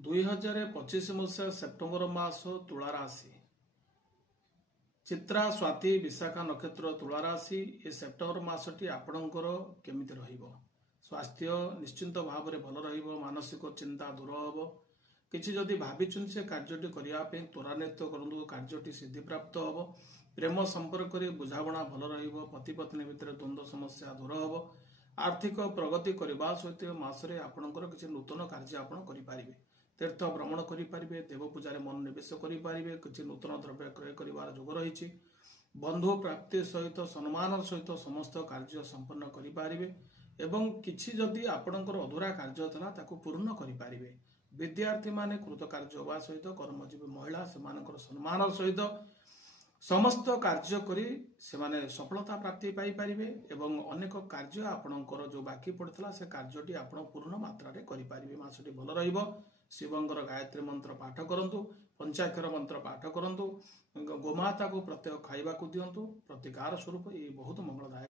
2025 मसीहा सेप्टेम्बर मास तुला राशि चित्रा स्वाति विशाखा नक्षत्र तुला राशि ए सेप्टेम्बर मासटी आपणकर केमिति रहिबो। स्वास्थ्य निश्चिंत भाव में भल रहिबो। मानसिक चिंता दूर हम किसी जदि भाविचुन से कार्यटी करने त्वरान्वित करूँ कार्यटी सिद्धि प्राप्त हम। प्रेम संपर्क बुझाणा भल रहिबो। पति पत्नी भितर द्वंद्व समस्या दूर हम। आर्थिक प्रगति करने सहित मासरे आपणकर किसी नूतन कार्य आपण करें। तीर्थ भ्रमण करें। देव पूजा मन निवेश करें। किसी नूतन द्रव्य क्रय कर जोग रही। बंधु प्राप्ति सहित सम्मान सहित समस्त कार्य संपन्न करें। एवं किसी जदि आपणकर अधूरा कार्य था ताकू पूर्ण करें। विद्यार्थी माने कृतकार्य होगा सहित कर्मजीवी महिला से सम्मान सहित समस्त कार्य करी से सफलता प्राप्ति पाई पारिबे। एवं अनेक कार्य आपणकर जो बाकी पड़ता से कार्यटी आप पूर्ण मात्रा रे करि पारिबे। मासटी भल रहिबो। शिवंकर गायत्री मंत्र पाठ करंतु। पंचाक्षर मंत्र पाठ करंतु। गोमाता को प्रत्येक खाइबा को दियंतु। प्रतिकार स्वरूप ये बहुत मंगलदायक।